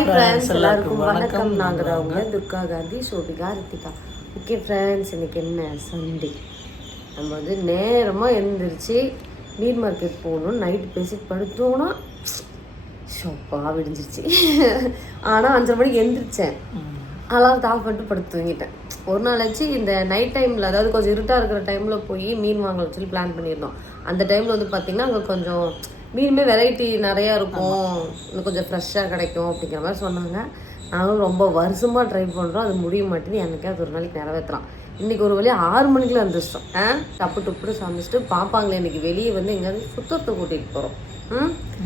Hi friends, எல்லாருக்கும் வணக்கம். நாங்கள் தான் அவங்க துர்கா காந்தி, சோபிகா, ரித்திகா. ஓகே ஃப்ரெண்ட்ஸ், இன்றைக்கி என்ன சண்டே. நம்ம வந்து நேரமாக எழுந்திரிச்சு மீன் மார்க்கெட் போகணும். நைட்டு பேசிட்டு படுத்தோன்னா ஷோப்பா விடிஞ்சிருச்சு. ஆனால் 5:30 மணிக்கு எழுந்திரிச்சேன். அலாரம் ஆஃப் பண்ணிட்டு படுத்து தூங்கிட்டேன். ஒரு நாளாச்சு இந்த நைட் டைமில், அதாவது கொஞ்சம் இருட்டாக இருக்கிற டைமில் போய் மீன் வாங்கலாம் சொல்லி பிளான் பண்ணியிருந்தோம். அந்த டைமில் வந்து பார்த்திங்கன்னா அங்கே கொஞ்சம் மீனுமே வெரைட்டி நிறையா இருக்கும், இன்னும் கொஞ்சம் ஃப்ரெஷ்ஷாக கிடைக்கும் அப்படிங்கிற மாதிரி சொன்னாங்க. நாங்களும் ரொம்ப வருஷமாக ட்ரை பண்ணுறோம், அது முடிய மாட்டேங்குது. எனக்கே அது ஒரு நாளைக்கு நிறைவேற்றலாம். இன்றைக்கி ஒரு வழியாக 6 மணிக்குலாம் எழுந்திரிச்சிட்டோம். தப்பு டுப்புன்னு சமைச்சிட்டு பாப்பாங்களே இன்றைக்கி வெளியே வந்து எங்கேயாவது சுத்தத்தை கூட்டிகிட்டு போகிறோம்.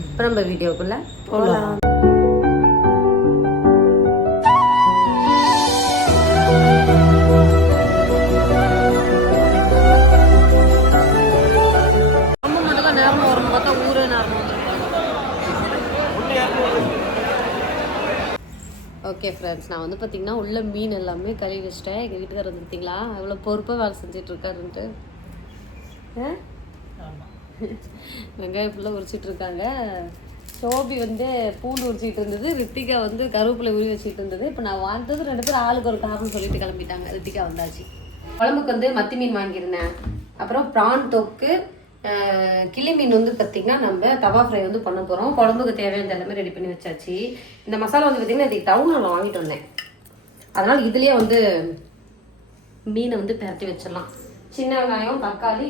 இப்போ நம்ம வீடியோக்குள்ளே போகலாம். ஓகே ஃப்ரெண்ட்ஸ், நான் வந்து பார்த்திங்கன்னா உள்ள மீன் எல்லாமே கழுவி வச்சிட்டேன். எங்கள் வீட்டுக்காரர் வந்துருத்திங்களா, அவ்வளோ பொறுப்பாக வேலை செஞ்சிட்ருக்காருன்ட்டு. வெங்காயம் ஃபுல்லாக உரிச்சிட்ருக்காங்க. சோபி வந்து பூண்டு உரிச்சிட்டு இருந்தது, ரித்திகா வந்து கருவேப்பிலை உரி வச்சுட்டு இருந்தது. இப்போ நான் வந்தது 2 பேரும் ஆளுக்கு ஒரு காரணம் சொல்லிட்டு கிளம்பிட்டாங்க. ரித்திகா வந்தாச்சு. குழம்புக்கு வந்து மத்தி மீன் வாங்கியிருந்தேன். அப்புறம் ப்ரான் தொக்கு, கிளி மீன் வந்து பார்த்திங்கன்னா நம்ம தவா ஃப்ரை வந்து பண்ண போகிறோம். குழம்புக்கு தேவையான எல்லாமே ரெடி பண்ணி வச்சாச்சு. இந்த மசாலா வந்து பார்த்திங்கன்னா இதுக்கு டவுனில் வாங்கிட்டு வந்தேன். அதனால் இதுலேயே வந்து மீனை வந்து பரட்டி வச்சிடலாம். சின்ன வெங்காயம், தக்காளி,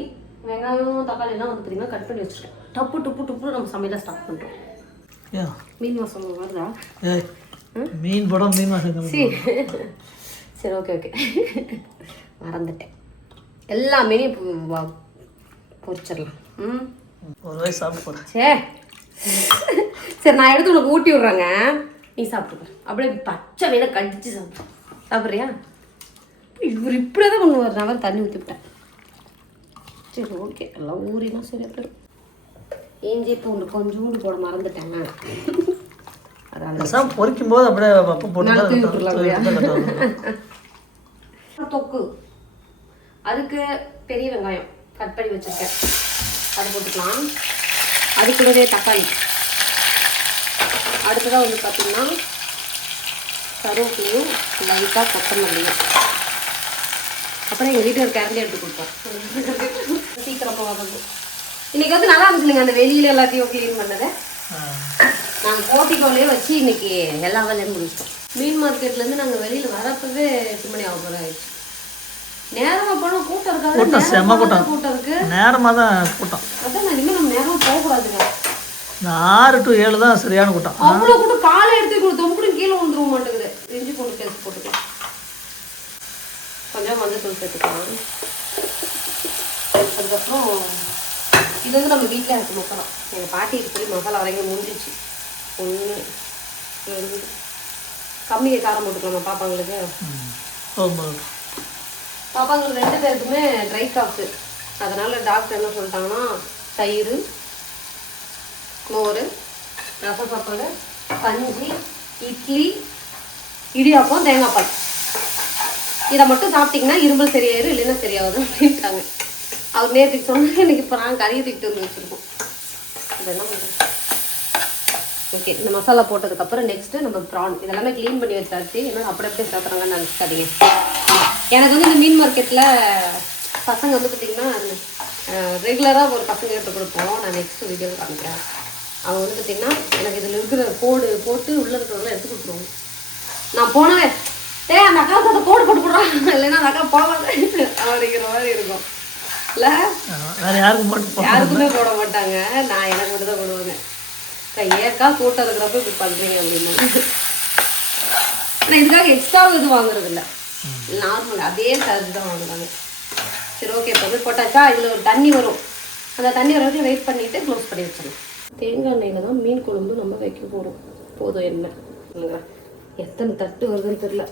வெங்காயம் தக்காளிலாம் வந்து பார்த்திங்கன்னா கட் பண்ணி வச்சுருக்கேன். டப்பு நம்ம சமையலை ஸ்டார்ட் பண்ணுறோம். மீன் மசாலா வருதா? மீன் படம் மீன் மசாலா. சரி, ஓகே மறந்துட்டேன். எல்லா மீனையும் பொரிச்சிடலாம். ஒரு வயசு சாப்பிட்டு போகிறேன். சரி, நான் எடுத்து உனக்கு ஊட்டி விட்றேங்க, நீ சாப்பிட்டு. அப்படியே பச்சை மீனை கடிச்சு சாப்பிட்றியா? இவர் இப்படியே தான் பண்ணுவார். நான் தண்ணி ஊற்றி விட்டேன். சரி, ஓகே, எல்லாம் ஊறினா சரி. அப்படி இஞ்சி பூண்டு கொஞ்சோண்டு போட மறந்துட்டேங்க. அதான் பொரிக்கும் போது அப்படியே தொக்கு, அதுக்கு பெரிய வெங்காயம் கட் பண்ணி வச்சுருக்கேன், அதை போட்டுக்கலாம். அதுக்குள்ளவே தக்காளி. அடுத்ததாக வந்து பார்த்திங்கன்னா கருவேப்பிலையும் லைட்டாக கொத்தமல்லியும். அப்புறம் எங்கள் வீட்டில் ஒரு கேரண்டி எடுத்து கொடுப்போம். சீக்கிரமாக வாங்க. இன்றைக்கி வந்து நல்லா இருந்துச்சுங்க அந்த வெளியில் எல்லாத்தையும் க்ளீன் பண்ணதை. நாங்கள் போட்டிக்கோலையே வச்சு இன்றைக்கி எல்லா வேலையும் முடிச்சிட்டோம். மீன் மார்க்கெட்லேருந்து நாங்கள் வெளியில் வரப்பவே 8 மணி ஆகும் ஆயிடுச்சு. நேரமாக போனால் கூட்டம் இருக்காது. கூட்டம் இருக்கு, நேரமாக தான் கூட்டம். அதான் நான் இனிமேல் நம்ம நேரமாக போகக்கூடாதுங்க. 6 to 7 தான் சரியான கூட்டம். அவ்வளோ கூட்டம். காலை எடுத்து கொடுத்தோம் கூட கீழே வந்துருவ மாட்டேங்குது. இஞ்சி பூண்டு பேஸ்ட் போட்டுக்கலாம், கொஞ்சம் மஞ்சள் சேர்த்துக்கலாம். அதுக்கப்புறம் இது வந்து நம்ம வீட்டில் இருக்குது மசாலா. எங்கள் பாட்டிக்கு சொல்லி மசாலா வரைக்கும் முடிஞ்சிச்சு. 1 2 கம்மியை காரம் போட்டுக்கலாம் பாப்பாங்களுக்கு. பாப்பாங்களுக்கு 2 பேருக்குமே ட்ரை காஃப்ஸு. அதனால் டாக்டர் என்ன சொல்லிட்டாங்கன்னா தயிர், மோர், ரசம் சாப்பாடு, கஞ்சி, இட்லி, இடியாப்பம், தேங்காய் பால், இதை மட்டும் சாப்பிட்டிங்கன்னா இரும்பல் சரியாயிரும், இல்லைன்னா சரியாகுது அப்படின்ட்டாங்க. அவர் நேற்றுக்கு சொன்னாங்க. இன்றைக்கி இப்போ நாங்கள் கறியை திட்டு வந்து வச்சுருக்கோம். இதெல்லாம் பண்ணுறோம். ஓகே, இந்த மசாலா போட்டதுக்கப்புறம் நெக்ஸ்ட்டு நம்ம ப்ரான் இதெல்லாமே க்ளீன் பண்ணி வச்சாச்சு. ஏன்னா அப்படியே சாப்பிட்றாங்கன்னு நினச்சிக்காதீங்க. எனக்கு வந்து இந்த மீன் மார்க்கெட்டில் பசங்க வந்து பார்த்திங்கன்னா ரெகுலராக ஒரு பசங்க எடுத்து கொடுப்போம். நான் நெக்ஸ்ட் வீடியோவில் காமிக்கிறேன். அவங்க வந்து பார்த்திங்கன்னா எனக்கு இதில் இருக்கிற கோடு போட்டு உள்ளே இருக்கிறதெல்லாம் எடுத்து கொடுத்துருவாங்க. நான் போனவே அந்த அக்காவுக்கு அந்த கோடு போட்டு போடுறாங்க, இல்லைன்னா அந்த அக்கா போவாங்க அப்படிங்கிற மாதிரி இருக்கும். இல்லை, யாருக்குமே போட மாட்டாங்க. நான் எனக்கு மட்டும் தான் போடுவாங்க. ஏற்கா கூட்டம் இருக்கிறப்ப இப்படி பண்ணுறீங்க அப்படின்னு. ஆனால் இதுக்காக எக்ஸ்ட்ரா இது வாங்குறது இல்லை, நார்மல் அதே சார்ஜ் தான் வாங்குறாங்க. சரி, ஓகே, இப்போ வந்து போட்டாச்சா. இதில் ஒரு தண்ணி வரும். அந்த தண்ணி வர வரைக்கும் வெயிட் பண்ணிவிட்டு க்ளோஸ் பண்ணி வச்சிடலாம். தேங்காய் எண்ணெயில் தான் மீன் குழம்பு நம்ம வைக்க போகிறோம். போதும் எண்ணெய் இல்லைங்க. எத்தனை தட்டு வருதுன்னு தெரியல.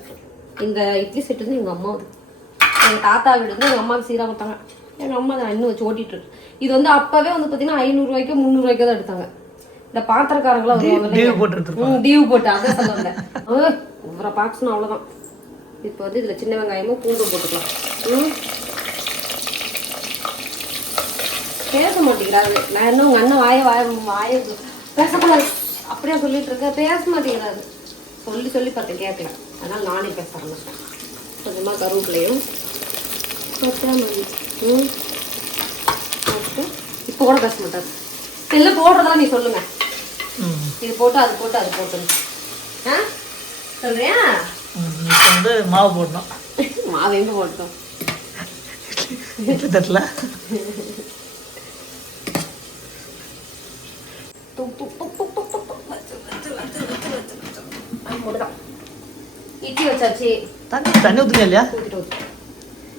இந்த இட்லி செட்டு வந்து எங்கள் அம்மா வந்து எங்கள் தாத்தா வீடு வந்து எங்கள் அம்மாவுக்கு சீராக கொடுத்தாங்க. எங்கள் அம்மா அதை இன்னும் வச்சு ஓட்டிகிட்ருக்கு. இது வந்து அப்போவே வந்து பார்த்திங்கன்னா 500 ரூபாய்க்கு 300 ரூபாய்க்கு தான் எடுத்தாங்க. இந்த பாத்திரக்காரங்களாம் வருவாங்க டியூ போட்டு. அதை சொல்லுவாங்க. ஒவ்வொரு பாக்ஸ்னு அவ்வளோதான். இப்போ வந்து இதில் சின்ன வெங்காயமும் பூண்டும் போட்டுக்கலாம். பேச மாட்டேங்கிறாரு. நான் என்ன உங்கள் அண்ணன் வாய பேசக்கூடாது அப்படியே சொல்லிட்டு இருக்கேன். பேச மாட்டேங்கிறாரு. சொல்லி சொல்லி பார்த்தேன் கேட்கல, அதனால் நானே பேச ஆரம்பிச்சேன். கொஞ்சமாக கருவேப்பிலையும் கொத்தமல்லி. இப்போ கூட பேச மாட்டாரு. எல்லாம் போடுறதெல்லாம் நீ சொல்லுங்க. இது போட்டு அது போட்டு அது போட்டு சொல்றியா? வந்து மாவு போடணும். மாவு எங்கே போட்டோம்? இட்லி தட்டில் இட்லி வச்சாச்சு. தண்ணி ஊற்றுங்க இல்லையா?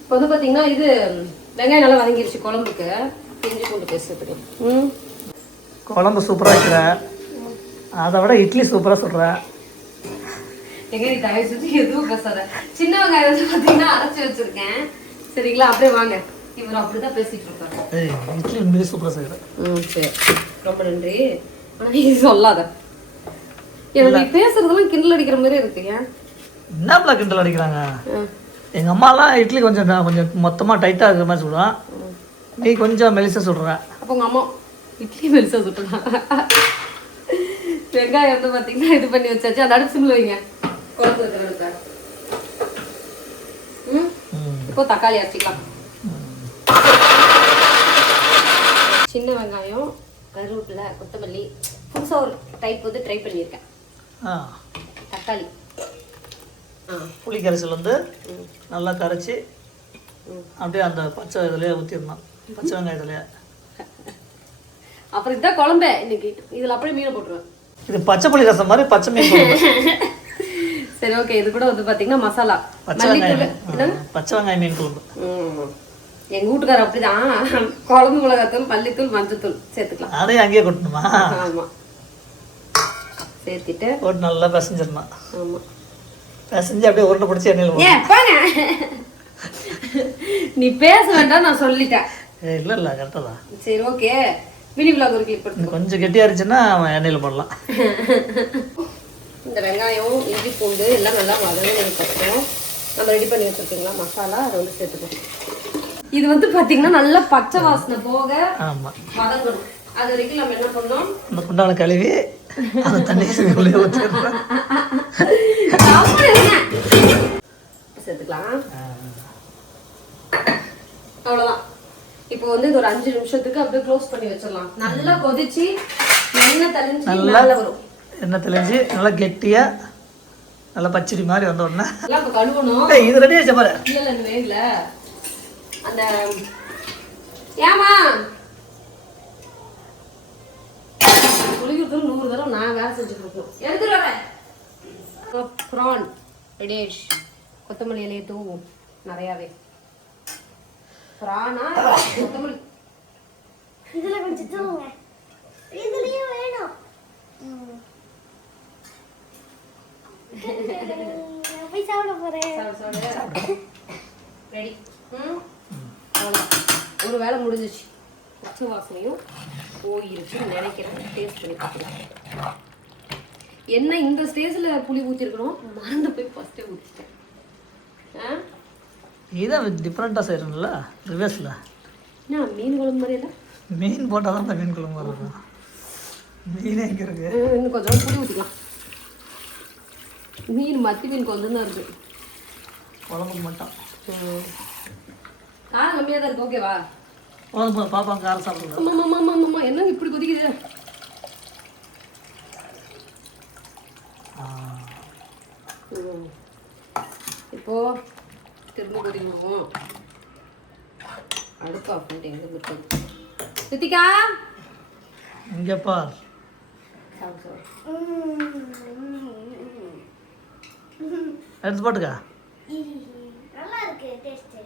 இப்போ வந்து பார்த்தீங்கன்னா இது வெங்காயம் நல்லா வதங்கிருச்சு குழம்புக்கு. இஞ்சி பூண்டு பேசுறதுக்கு குழம்பு சூப்பராக வைக்கிறேன், அதை விட இட்லி சூப்பராக சொல்கிறேன். எங்க நீ தயவு செஞ்சு எதுவும் பேசாத. சின்ன வெங்காயம் வந்து பார்த்தீங்கன்னா அரைச்சி வச்சிருக்கேன். சரிங்களா? அப்படியே வாங்க. இவர் அப்படிதான் பேசிட்டு இருக்காரு. இட்லி உண்மையிலே சூப்பராக செய்கிறேன். சரி, ரொம்ப நன்றி. ஆனால் நீ சொல்லாத. எனக்கு நீ பேசுறதெல்லாம் கிண்டல் அடிக்கிற மாதிரி இருக்கு. ஏன் என்ன கிண்டல் அடிக்கிறாங்க? எங்கள் அம்மாலாம் இட்லி கொஞ்சம் மொத்தமாக டைட்டாக இருக்கிற மாதிரி சொல்லுவான், நீ கொஞ்சம் மெலிசா சொல்கிற. அப்போ உங்கள் அம்மா இட்லி மெலிசா சுட்டுறாங்க. வெங்காயம் வந்து பார்த்தீங்கன்னா இது பண்ணி வச்சாச்சு. அந்த அடுப்பு சிம்மில் வைங்க, குழம்பு வைக்கிறதுக்காக. இப்போ தக்காளி அரைச்சிக்கலாம். சின்ன வெங்காயம், கருவேப்பிலை, கொத்தமல்லி, புதுசாக ஒரு டைப் வந்து ட்ரை பண்ணியிருக்கேன். தக்காளி, புளி கரைசல் வந்து நல்லா கரைச்சி அப்படியே அந்த பச்சை இதுலேயே ஊற்றிடணும், பச்சை வெங்காயத்துலேயே. அப்புறம் இதுதான் குழம்பே இன்னைக்கு. இதில் அப்படியே மீனை போட்டுருவேன். இது பச்சை புளி ரசம் மாதிரி பச்சை மீன் குழம்பு. சரி, ஓகே. இது கூட வந்து பார்த்தீங்கன்னா மசாலா, பச்சை வெங்காயம், பச்சை வெங்காயம் மீன் குழம்பு. எங்கள் வீட்டுக்காரர் அப்படிதான். குழம்பு மிளகாத்தூள், மல்லித்தூள், மஞ்சத்தூள் சேர்த்துக்கலாம். அதையும் அங்கேயே கொட்டணுமா? ஆமாம், சேர்த்துட்டு போட்டு நல்லா பிசைஞ்சிடணும். ஆமாம், பிசைஞ்சு அப்படியே உருண்டை பிடிச்சி எண்ணெயில். ஏன் நீ பேச வேண்டாம், நான் சொல்லிட்டேன். இல்லை இல்லை, கரெக்டாக தான். சரி, ஓகே. மினி விலாக் ஒரு கிளிப் எடுத்து கொஞ்சம் கெட்டியாக இருந்துச்சுன்னா எண்ணெயில் போடலாம். இந்த வெங்காயம், இஞ்சி பூண்டு எல்லாம் நல்லா வதங்கினதுக்கப்புறம் நம்ம ரெடி பண்ணி வச்சுருக்கீங்களா மசாலா, அதை வந்து சேர்த்துக்கணும். இது வந்து பார்த்தீங்கன்னா நல்லா பச்சை வாசனை போக வதங்கணும். அது வரைக்கும் நம்ம என்ன பண்ணோம், அந்த குண்டான கழுவி அந்த தண்ணி சேர்த்துக்கலாம். அவ்வளோதான். இப்போ வந்து இது ஒரு 5 நிமிஷத்துக்கு அப்படியே க்ளோஸ் பண்ணி வச்சிடலாம். நல்லா கொதிச்சு எண்ணெய் தெளிஞ்சு நல்லா வரும். எண்ணெய் தெளிஞ்சு நல்லா கெட்டியா நல்லா பச்சடி மாதிரி வந்த உடனே எல்லாம் இப்போ கழுவணும். இது ரெடி ஆயிடுச்சு பாரு. இல்லை இல்லை, வேகல. அந்த ஏமா புளிக்குத்தூள் 100 தடவை நான் வேலை செஞ்சு கொடுக்கணும். எடுத்துட்டு வரேன். ப்ரான் ரெடி ஆயிடுச்சு. கொத்தமல்லி இலையை தூவும் நிறையாவே. ப்ரானா கொத்தமல்லி இதுல கொஞ்சம் தூவுங்க. இதுலயே வேணும். நான் போய் சாப்பிட போறேன். ரெடி. ஒரு வேலை முடிஞ்சிச்சு. பச்சை வாசனையும் போயிருச்சுன்னு நினைக்கிறேன். டேஸ்ட் பண்ணி பார்க்கலாம். என்ன இந்த ஸ்டேஜில் புளி ஊற்றிருக்கணும், மறந்து போய் ஃபஸ்ட்டே ஊற்றிட்டேன். இதான் டிஃப்ரெண்ட்டாக செய்கிறோம்ல, ரிவர்ஸில். என்ன மீன் குழம்பு மாதிரி இல்லை? மீன் போட்டால் தான் மீன் குழம்பு வரும். மீனே எங்கே இருக்கு? இன்னும் கொஞ்சம் புளி ஊற்றிக்கலாம். மீன் மத்தி மீன் கொஞ்சம் தான் இருக்குது குழம்புக்கு மட்டும். காரம் கம்மியாக தான் இருக்கு. ஓகேவா? குழம்பு பாப்பா காரம் சாப்பிடுங்க. ஆமாம், என்ன இப்படி கொதிக்குது? இப்போ திரும்ப கொதிக்கணும். அடுப்பு ஆஃப் பண்ணிட்டு எங்கே இருக்குது சித்திகா? இங்கே பார். எடுத்து போட்டுக்கா. நல்லா இருக்கு டேஸ்ட்.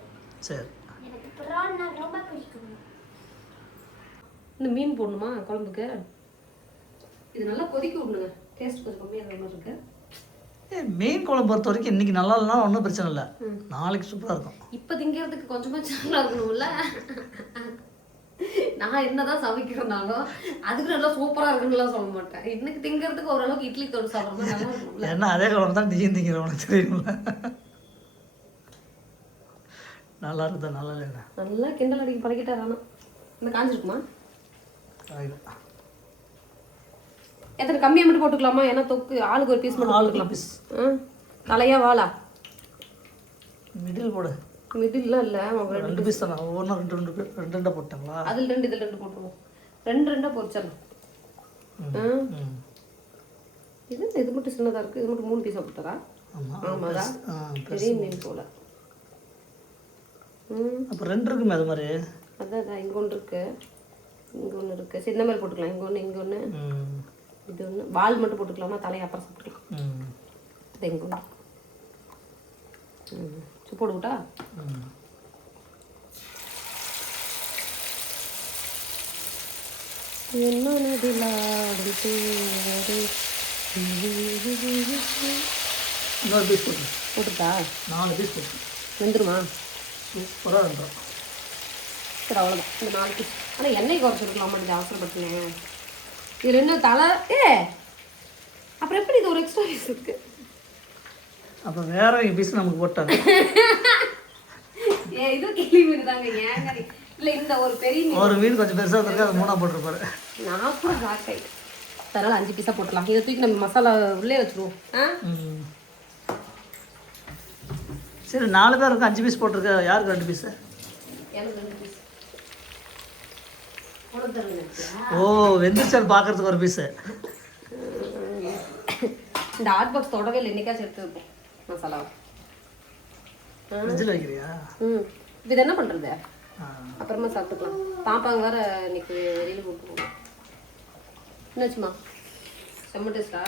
சரி, எனக்கு ப்ரான் ரொம்ப பிடிக்கும். இந்த மீன் போடணுமா குழம்புக்கு? இது நல்லா கொதிக்க விடணுங்க. டேஸ்ட் கொஞ்சம் கம்மியாக மாதிரி இருக்கு. மீன் குழம்பு பொறுத்த வரைக்கும் இன்னைக்கு நல்லா இல்லைனா ஒன்றும் பிரச்சனை இல்லை, நாளைக்கு சூப்பராக இருக்கும். இப்போ திங்கிறதுக்கு கொஞ்சமாக நல்லா இருக்கணும்ல. நான் என்னதான் சமைக்கிறேன்னாலும் அதுக்கு நல்லா சூப்பராக இருக்குன்னுலாம் சொல்ல மாட்டேன். இன்னைக்கு திங்கிறதுக்கு ஓரளவுக்கு இட்லி தொடு சாப்பிட்றது நல்லா இருக்கும்ல. ஏன்னா அதே குழம்பு தான் நீயும் திங்கிற, உனக்கு தெரியும்ல. நல்லா இருக்குதா நல்லா இல்லைண்ணா? நல்லா கிண்டல் அடிக்க பழகிட்டாரானா. இந்த காஞ்சிருக்குமா? எத்தனை கம்மியாக மட்டும் போட்டுக்கலாமா? ஏன்னா தொக்கு ஆளுக்கு ஒரு பீஸ் மட்டும் ஆளுக்குள்ள பீஸ். தலையா வாழா மிடில் போடு. மிடில்லாம் இல்லை, 2 பீஸ் தானே, ஒவ்வொன்றும் 2 போட்டாங்களா? அதில் 2 இதில் 2 போட்டுருவோம். 2 பொரிச்சிடலாம். இது மட்டும் சின்னதாக இருக்குது, இது மட்டும் 3 பீஸாக போட்டுறா. ஆமாடா, பெரிய மீன் போல. அப்போ 2 இருக்குமே அது மாதிரி. அதான் இங்கே ஒன்று இருக்கு, இங்கே ஒன்று இருக்குது. சரி, இந்த மாதிரி போட்டுக்கலாம். இங்கே ஒன்று, இங்கே ஒன்று, இது ஒன்று. வால் மட்டும் போட்டுக்கலாமா? தலையை அப்புறம் சாப்பிட்டுக்கலாம். இது இங்கே ஒன்று. போட்டு விட்டா இன்னொரு பீஸ் போட்டு போட்டுட்டா 4 பீஸ் போட்டு வெந்துருமா? சூப்பராக வெந்துடும். சரி, அவ்வளோதான். இந்த 4 பீஸ். ஆனால் எண்ணெய் குறைச்சிருக்கலாம் மாட்டேன், அவசரப்பட்டுனேன். இது என்ன தலை? அப்புறம் எப்படி இது ஒரு எக்ஸ்ட்ரா பீஸ் இருக்கு? அப்போ வேற பீஸ் நமக்கு போட்டாங்க. இது கிளி மீன் தாங்க. ஏங்க இல்லை, இந்த ஒரு பெரிய மீன், ஒரு மீன் கொஞ்சம் பெருசாக இருக்கு, அது 3ஆக போட்டிருப்பாரு. நான் கூட ஷாக் ஆகிட்டேன். அதனால 5 பீஸாக போட்டலாம். இதை தூக்கி நம்ம மசாலா உள்ளே வச்சுருவோம். சரி, 4 பேர் இருக்கு, 5 பீஸ் போட்டிருக்க. யாருக்கு 2 பீஸு? எனக்கு 2 பீஸ். ஓ, வெந்துருச்சான்னு பார்க்கறதுக்கு ஒரு பீஸு. இந்த ஹாட் பாக்ஸ் தொடவே இல்லை, இன்னைக்காச்சும் எடுத்து வைப்போம் மசாலா. ஃப்ரிட்ஜில் வைக்கிறியா? இது என்ன பண்ணுறது? அப்புறமா சாப்பிட்டுக்கலாம். பாப்பாங்க வேறு இன்னைக்கு வெளியில் போட்டுருவோம். என்னாச்சுமா? செம்ம டேஸ்டா?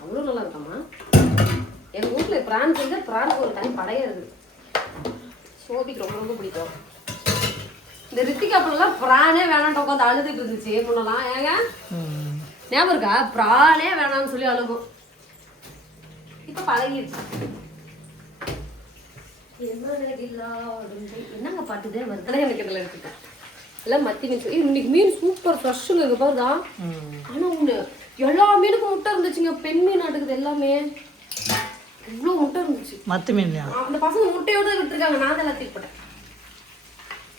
அவ்வளோ நல்லா இருக்காம்மா. எங்கள் வீட்டில் ப்ரான் செஞ்சால் ப்ரானுக்கு ஒரு தனி படையே இருக்குது. சோபிக்கு ரொம்ப ரொம்ப பிடிக்கும். இந்த ரித்திகா பண்ணலாம் ப்ரானே வேணான்ட்டு உட்காந்து அழுதுட்டு இருந்துச்சு. பண்ணலாம் ஏங்க ஞாபகம் இருக்கா? ப்ரானே வேணாம்னு சொல்லி அழுகும். இப்போ பழகிடுச்சு. என்னங்க பாட்டுதே வருதுன்னா எனக்கு இதில் எடுத்துட்டேன். எல்லாம் மத்தி மீன். இன்னைக்கு மீன் சூப்பர் ஃப்ரெஷ்ஷுங்க இருக்கு பாருதா. ஆனால் ஒன்று எல்லா மீனுக்கும் முட்டை இருந்துச்சுங்க. பெண் மீன் அடுக்குது எல்லாமே. இவ்வளோ முட்டை இருந்துச்சு. மத்தி மீன் அந்த பசங்க முட்டையோட விட்டுருக்காங்க. நான் தான் எல்லாத்தையும் போட்டேன்.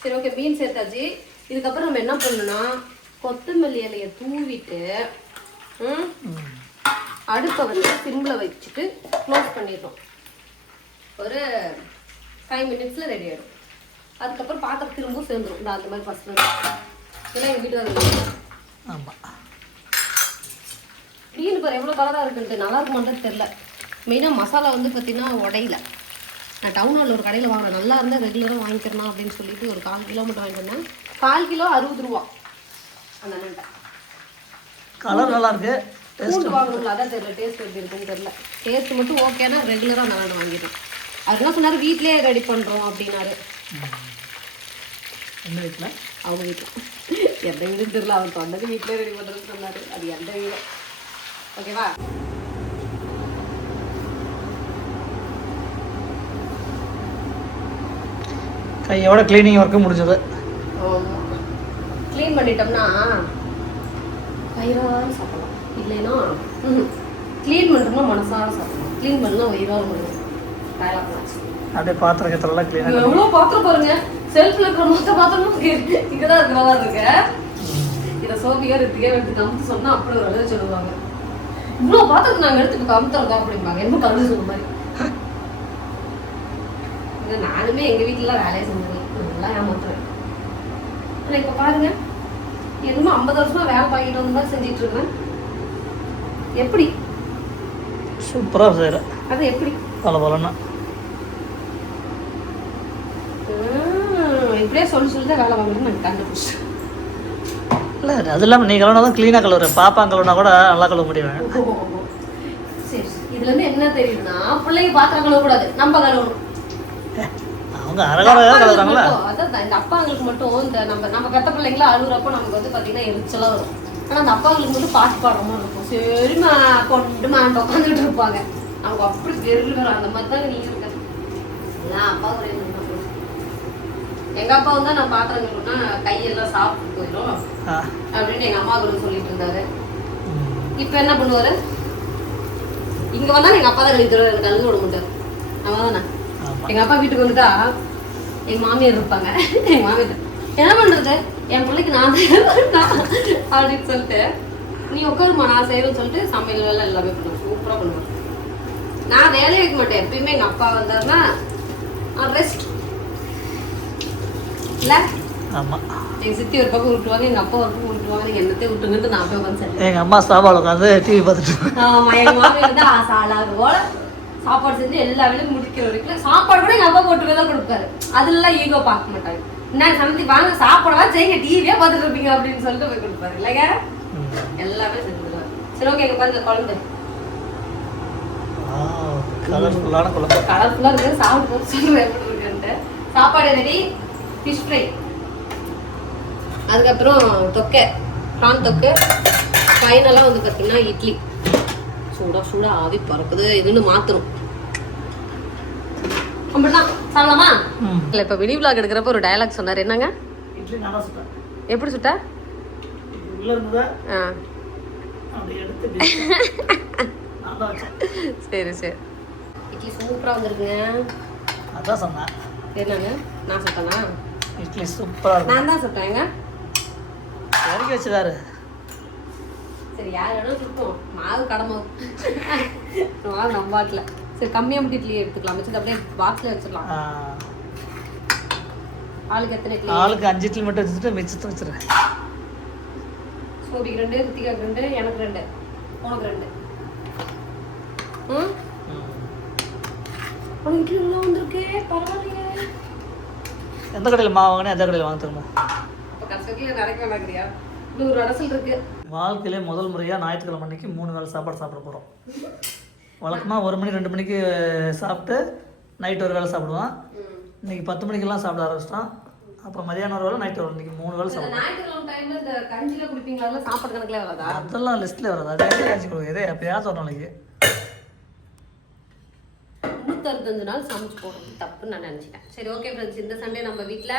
சரி, ஓகே, மீன் சேர்த்தாச்சு. இதுக்கப்புறம் நம்ம என்ன பண்ணணும்னா கொத்தமல்லி இலையை தூவிட்டு அடுப்பை வந்து சிம்மில் வச்சுட்டு க்ளோஸ் பண்ணிடுறோம். ஒரு 5 மினிட்ஸில் ரெடி ஆகிடும். அதுக்கப்புறம் பாத்திரம் திரும்பவும் சேர்ந்துடும். இந்த அந்த மாதிரி ஃபஸ்ட்டு இதெல்லாம் எங்கள் வீட்டுக்கு ஆமாம். மீன் பாரு எவ்வளோ கலராக இருக்குன்ட்டு. நல்லா இருக்குமான்றது தெரில. மெயினாக மசாலா வந்து பார்த்தீங்கன்னா உடையில. நான் டவுன் ஹாலில் ஒரு கடையில் வாங்கினேன். நல்லா இருந்தால் ரெகுலராக வாங்கிக்கிறேன் அப்படின்னு சொல்லிட்டு ஒரு 1/4 கிலோ மட்டும் வாங்கிக்கிறேன். 1/4 கிலோ 60 ரூபா. அந்த அண்ணன்ட்ட கலர் நல்லா இருக்கு. பூண்டு வாங்கணுங்களா? அதான் தெரியல டேஸ்ட் எப்படி இருக்குன்னு தெரியல. டேஸ்ட் மட்டும் ஓகேனா ரெகுலராக நான் வாங்கிடுறேன். அதுதான் சொன்னார் வீட்டிலே ரெடி பண்ணுறோம் அப்படின்னாரு. எந்த வீட்டில்? அவங்க வீட்டில். எந்த வீடுன்னு தெரியல. அவர் சொன்னது வீட்டிலே ரெடி பண்ணுறதுன்னு சொன்னார். அது எந்த வீடு? ஓகேவா? கையோட கிளீனிங் ஒர்க்கு முடிஞ்சது. க்ளீன் பண்ணிட்டோம்னா வயிறார சாப்பிடலாம். இல்லைன்னா க்ளீன் பண்ணுறோம்னா மனசார சாப்பிடலாம். க்ளீன் பண்ணால் வயிறார முடியும். அப்படியே பாத்திரம் கத்தலாம் க்ளீனாக. எவ்வளோ பாத்திரம் பாருங்க. செல்ஃபில் இருக்கிற மொத்த பாத்திரமும் இங்கே தான் இருக்கிற மாதிரி இருக்கு. இதை சோபியா ரித்திகா எடுத்து கமுத்து சொன்னால் அப்படி ஒரு அளவு சொல்லுவாங்க. இவ்வளோ பாத்திரத்தை நாங்கள் எடுத்துட்டு கமுத்துறோம் அப்படிம்பாங்க. என்ன கழுவு சொல்ல மாதிரி. நானுமே எங்கள் வீட்டிலலாம் வேலையை செஞ்சேன். நல்லா ஏமாத்துறேன். ஆனால் இப்போ பாருங்க, எதுவுமே 50 வருஷமா வேலை பாக்கிட்டு வந்து மாதிரி செஞ்சிட்டு இருக்கேன். எப்படி சூப்பராக செய்கிறேன். அது எப்படி பலன்னா இப்படியே சொல்லி தான் வேலை வாங்கணும்னு நான் கண்டுபிடிச்சேன். இல்லை, அது இல்லாமல் நீ கழுவுனா தான் க்ளீனாக கழுவுறேன். பாப்பா கழுவுனா கூட நல்லா கழுவ முடியும். சரி, இதுலேருந்து என்ன தெரியுதுன்னா பிள்ளைங்க பாத்திரம் கழுவக்கூடாது, நம்ம கழுவணும். அவங்க அரகாரம் கழுவுறாங்களா? அதான் இந்த அப்பாங்களுக்கு மட்டும் இந்த நம்ம கத்த பிள்ளைங்களா அழுகுறப்போ நமக்கு வந்து பார்த்தீங்கன்னா எரிச்சலாக வரும். ஆனால் அந்த அப்பாங்களுக்கு மட்டும் பாட்டு பாடுற மாதிரி இருக்கும். சரிம்மா கொண்டுமான்ட்டு உட்காந்துட்டு இருப்பாங்க. அவங்க அப்படி தெருவில் வரும். அந்த மாதிரி தான் நீங்கள் இருக்க எல்லாம் அப்பா ஒரே மாதிரி. எங்கள் அப்பா வந்தால் நான் பாத்திரம் கழுவுனா கையெல்லாம் சாப்பிட்டு போயிடும் அப்படின்னு எங்கள் அம்மாவுக்கு சொல்லிட்டு இருந்தாரு. இப்போ என்ன பண்ணுவார்? இங்கே வந்தால் எங்கள் அப்பா தான் கழுவி தருவார். எனக்கு கழுவு விட மாட்டார். அவன் தானே. எங்கள் அப்பா வீட்டுக்கு வந்துட்டா எங்கள் மாமியார் இருப்பாங்க. எங்கள் மாமியார் என்ன பண்ணுறது, என் பிள்ளைக்கு நான் அப்படின்னு சொல்லிட்டு நீ உட்காருமா நான் செய்யறேன்னு சொல்லிட்டு சமையல் வேலை எல்லாமே பண்ணுவேன். சூப்பராக பண்ணுவேன். நான் வேலையே வைக்க மாட்டேன். எப்பயுமே எங்கள் அப்பா வந்தாருன்னா ரெஸ்ட் இல்லை. ஆமாம், எங்கள் சித்தி ஒரு பக்கம் விட்டுருவாங்க, எங்கள் அப்பா ஒரு பக்கம் விட்டுருவாங்க. என்னத்தையும் விட்டுங்கன்னு நான் போய் உட்காந்து சரி. எங்கள் அம்மா சாப்பாடு உட்காந்து டிவி பார்த்துட்டு. ஆமாம், எங்கள் மாமி வந்து சாலாக போல சாப்பாடு செஞ்சு எல்லா வேலையும் முடிக்கிற வரைக்கும் சாப்பாடு கூட எங்கள் அப்பா போட்டு தான் கொடுப்பாரு. அதுலாம் ஈகோ பார்க்க மாட்டாங்க. என்ன சமைச்சி வாங்க சாப்பிடவா செய்யுங்க, டிவியே பார்த்துட்டு இருப்பீங்க அப்படின்னு சொல்லிட்டு போய் கொடுப்பாரு இல்லைங்க. எல்லாமே செஞ்சுருவாரு. சரி ஓகே, எங்கள் பாருங்க குழம்பு கலர்ஃபுல்லான குழம்பு. கலர்ஃபுல்லாக இருக்குது. சாப்பிட்டு போட்டு சொல்லுவேன் எப்படி இருக்குன்ட்டு. சாப்பாடு ரெடி, ஃபிஷ் ஃப்ரை, அதுக்கப்புறம் தொக்கை, ப்ரான் தொக்கு, ஃபைனலாக வந்து பார்த்தீங்கன்னா இட்லி. சூடாக ஆவி பறக்குது. இதுன்னு மாற்றணும். அப்படிதான் சாப்பிடலாமா? இல்லை, இப்போ மினி விளாக் எடுக்கிறப்ப ஒரு டயலாக் சொன்னார். என்னங்க? இட்லி நல்லா சுட்டேன். எப்படி சுட்டா? உள்ள இருந்ததா ஆ அப்படி எடுத்து நான் தான் வச்சேன். சரி சரி. இட்லி சூப்பராக வந்துருக்குங்க. அதான் சொன்னேன். என்னங்க நான் சுட்டேனா? இட்லி சூப்பராக இருக்கும். நான் தான் சுட்டேங்க. இறக்கி வச்சுதாரு. சரி, யார் வேணாலும் சுத்தம். மாவு கடமாவு மாவு நம்ம பாட்டில். சரி, கம்மியாக மட்டும் இட்லி எடுத்துக்கலாம். வச்சு அப்படியே பாக்ஸில் வச்சிடலாம். ஆளுக்கு எத்தனை இட்லி? ஆளுக்கு 5 இட்லி மட்டும் வச்சுட்டு மிச்சத்தை வச்சுருவேன். சூடிக்கு 2, ரித்திகாக்கு 2, எனக்கு 2, உனக்கு 2. ம், உனக்கு இட்லி நல்லா வந்திருக்கே, பரவாயில்லையே. எந்த கடையில் மாவு வாங்கினே எந்த கடையில் வாங்க தருமா? அப்போ கஷ்டத்தில் நடக்க வேணாங்கிறியா? 100 அடசல் இருக்கு. வாழ்க்கையிலே முதல் முறையாக ஞாயிற்றுக்கிழமை அன்னைக்கு 3 வேளை சாப்பாடு சாப்பிட போகிறோம். வழக்கமாக 1 மணி 2 மணிக்கு சாப்பிட்டு நைட் ஒரு வேளை சாப்பிடுவான். இன்னைக்கு 10 மணிக்கெல்லாம் சாப்பிட ஆரம்பிச்சிட்டான். அப்புறம் மதியானம் ஒரு வேளை, நைட் ஒரு இன்னைக்கு 3 வேளை சாப்பிடுவோம். ஞாயிற்றுக்கிழமை டைம்ல இந்த கஞ்சில குடிப்பீங்களா? சாப்பாடு கணக்குல வராதா? அதெல்லாம் லிஸ்ட்டில் வராது. அதே காய்ச்சி கொடுக்குது. இதே எப்பயாச்சும் ஒரு நாளைக்கு 365 நாள் சமைச்சு போடுறது தப்புன்னு நான் நினச்சிட்டேன். சரி ஓகே ஃப்ரெண்ட்ஸ், இந்த சண்டே நம்ம வீட்டில்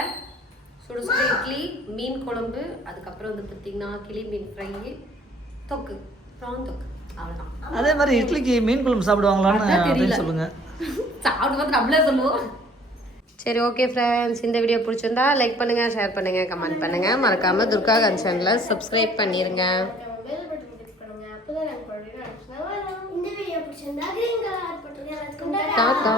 சுடு சுடு இட்லி, மீன் குழம்பு, அதுக்கப்புறம் வந்து பார்த்தீங்கன்னா கிளி மீன் ஃப்ரை, தொக்கு, ப்ரான் தொக்கு, அவ்வளோதான். அதே மாதிரி இட்லிக்கு மீன் குழம்பு சாப்பிடுவாங்களான்னு அப்படின்னு சொல்லுங்க. சாப்பிட்டு பார்த்து நம்மளே சொல்லுவோம். சரி ஓகே ஃப்ரெண்ட்ஸ், இந்த வீடியோ பிடிச்சிருந்தா லைக் பண்ணுங்கள், ஷேர் பண்ணுங்கள், கமெண்ட் பண்ணுங்கள். மறக்காமல் துர்கா கன் சேனலை சப்ஸ்கிரைப் பண்ணிடுங்க. பெல் பட்டன் கிளிக் பண்ணுங்க. அப்பதான் எனக்கு இந்த வீடியோ பிடிச்சிருந்தா கிரீன் கலர் போட்டுருங்க. டாடா.